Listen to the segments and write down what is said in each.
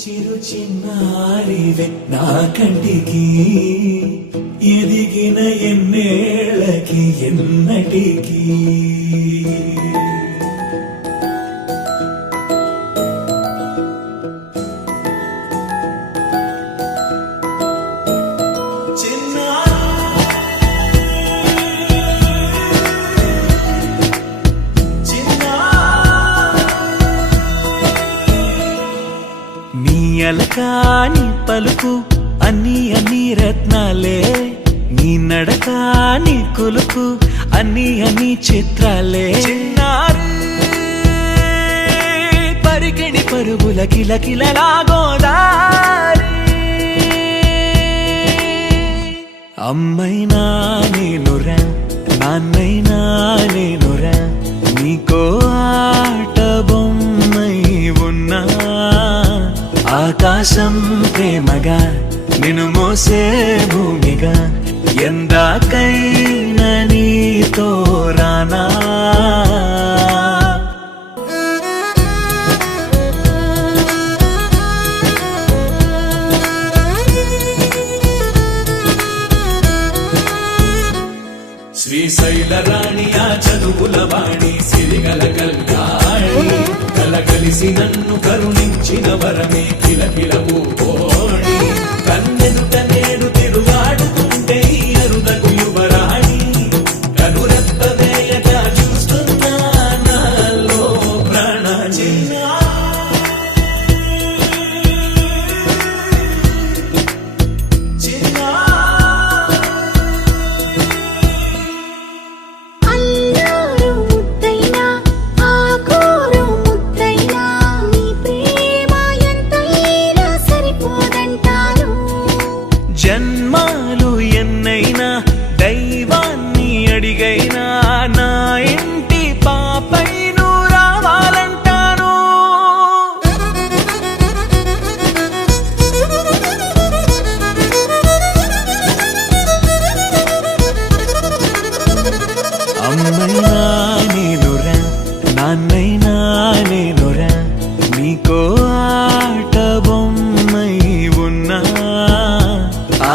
చిరు చిన్నారివే నా కంటికి ఎదిగిన ఎన్నేళ్ళకి ఎన్నటికి అలకాని పలుకు అన్ని అన్ని రత్నాలే నీ నడకాని కులుకు అన్ని అన్ని చిత్రాలే పరికిణి పరుగుల కిలకిలలాగోదారి అమ్మైనా నేనురా నాన్నైనా నేనురా నీకో ఆట బొమ్మై ఉన్నా ఆకాశం ప్రేమగా నిన్ను మోసే భూమిగా ఎందాకైనా నీతో రానా శ్రీశైల రాణి ఆ చదువుల వాణి సిరిగల కల్యాణి కలగలిసి నన్ను కరుణించిన వరమే కిలకిలవు కోడి కన్నెదుట నేడు తిరుగాడుతుంటే అరుదకు యువరాణి కనురెప్పవేయగా చూస్తున్నా నాలో ప్రాణ జన్మాలు ఎన్నైనా దైవాన్ని అడిగైనా నా ఇంటి పాపై నువ్వు రావాలంటాను అమ్మైనా నేనురా నాన్నైనా నేనురా నీకో ఆట బొమ్మై ఉన్నా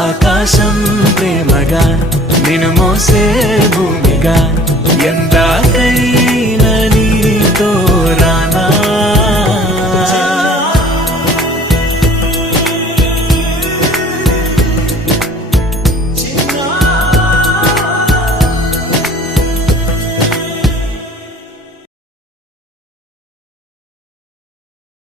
ఆకాశం ప్రేమగా నిన్ను మోసే భూమిగా